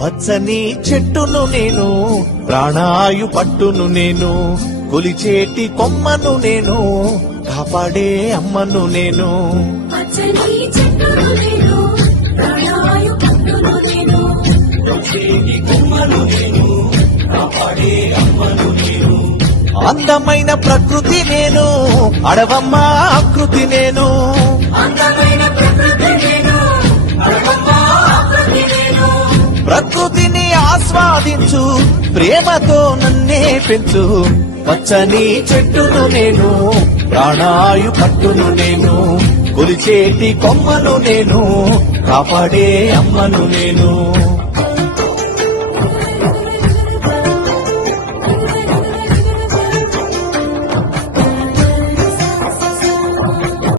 పచ్చని చెట్టును నేను, ప్రాణాయు పట్టును నేను, కొలిచేటి కొమ్మను నేను, కాపాడే అమ్మను నేను. పచ్చని చెట్టును నేను, ప్రాణాయు పట్టును నేను, కొలిచేటి కొమ్మను నేను, కాపాడే అమ్మను నేను. అందమైన ప్రకృతి నేను, అడవమ్మ ఆకృతి నేను. అందమైన ప్రకృతి నేను, అడవమ్మ ఆకృతి నేను. ప్రకృతిని ఆస్వాదించు, ప్రేమతో నన్నే పెంచు. పచ్చని చెట్టును నేను, ప్రాణాయు పట్టును నేను, కొలిచేటి కొమ్మను నేను, కాపాడే అమ్మను నేను.